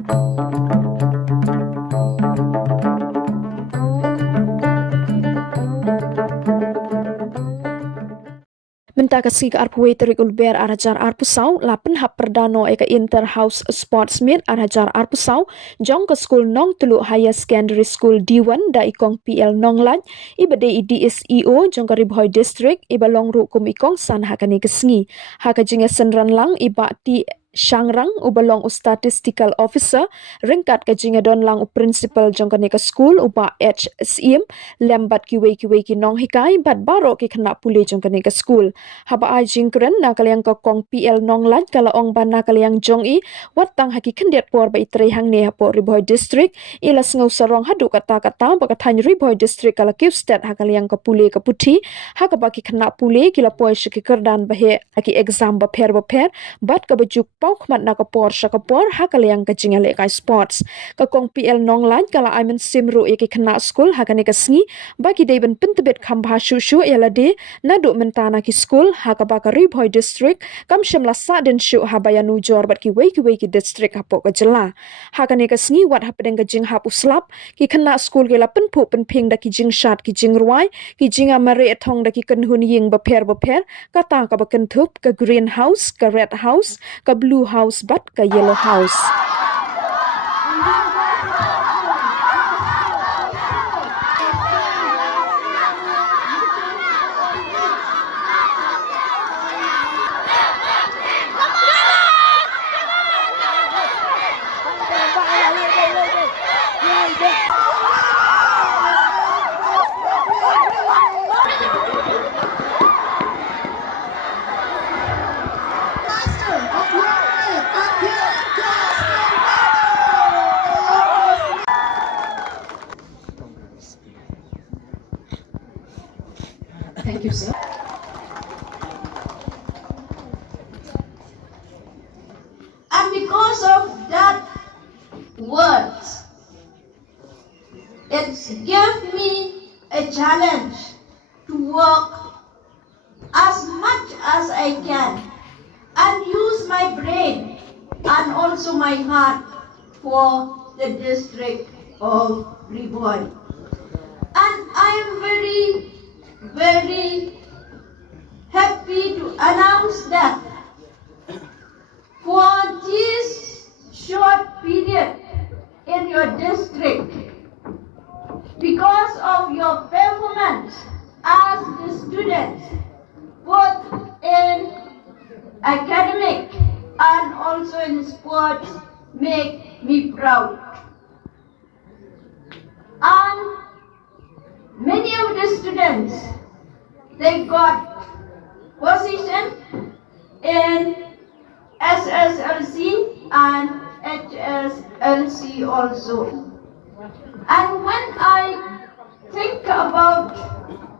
Mentaka sik arpwe terik ulber arajar arpusau la Pynhap Pyrda Noh eka inter-house sports meet arajar arpusau jong ke Skul Nongtluh Hr.Sec Diwon da ikong PL Nonglan ibade DSEO jong ke Ribhoi district iba longru kum ikong san hakani kesngi haka jinga senran lang iba ti Shangrang ubalong statistical officer ringkat ke jinga don lang principal jong ke school uba HSM lembat kiwe ki nong hikai bat baro ki kena puli jong ke school haba ai jingkren na kalyang ka kong PL Nonglan kala ong ban na kalyang jong i watang haki kendet por ba itre hang ne hapo Ribhoi district ila ngau sarong hadu kata baka thany Ribhoi district kala kipstat hakalyang ka puli ka puthi haka baki kena puli kila poi shiki kerdan bahe haki exam ba pher bat ka bajuk pau khmat na kapor shakapor hakalyang ka jingale ka sports ka kong PL Nonglan kala aimen simru eki kena school hakane ka sngi baki deben pentebet khambha shushu yalade nadu mentana ki school hakaba ka Ribhoi district kam shimla sa den shu habayanu jor bat ki weki district hapo ka jela hakane ka sngi wat hapdeng ka jing hap uslap ki kena school gela penpu penping da ki jing shat ki jing ruai ki jinga mare thong da ki kanhun ying ba pher kata ka ba kentup ka greenhouse ka red house ka blue house bat ka yellow house. Thank you, sir. And because of that words, it gave me a challenge to work as much as I can and use my brain and also my heart for the district of Ribhoi. And I am very happy to announce that for this short period in your district, because of your performance as the students, both in academic and also in sports, make me proud. And many of the students, they got position in SSLC and HSLC also. And when I think about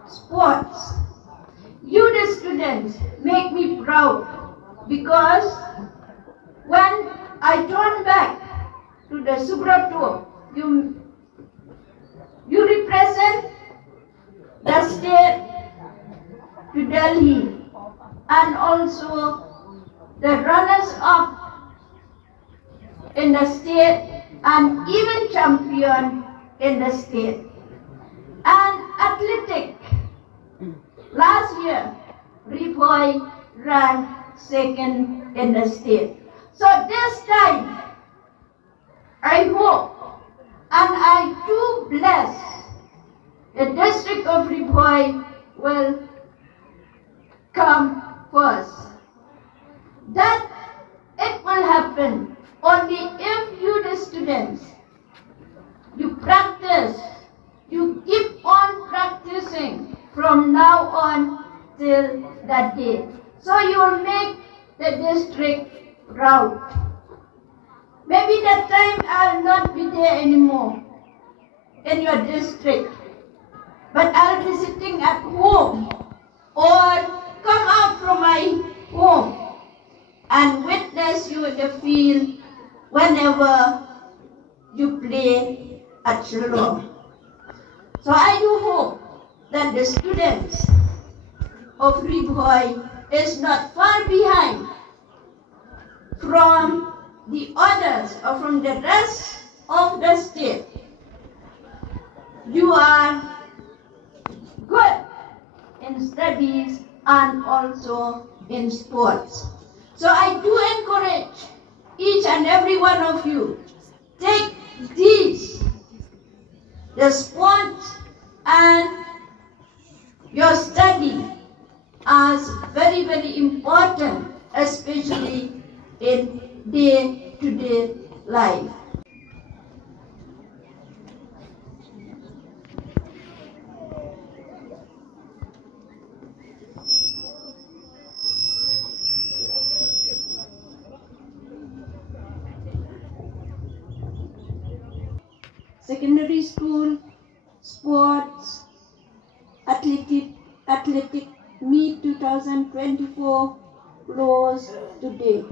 sports, you the students make me proud because when I turn back to the Subrato, you represent the state to Delhi and also the runners-up in the state and even champion in the state. And athletic, last year, Ribhoi ranked second in the state. So this time, I hope and I do bless the district of Ribhoi will come first. That it will happen only if you the students, you practice, you keep on practicing from now on till that day. So you will make the district proud. Maybe that time I'll not be there anymore in your district, but I'll be sitting at home or come out from my home and witness you in the field whenever you play at Shillong. So I do hope that the students of Ribhoi is not far behind from the others or from the rest of the state, you are good in studies and also in sports. So I do encourage each and every one of you, take these, the sports and your study as very, very important, especially in day-to-day life. Secondary school, sports, athletic meet 2024 close today.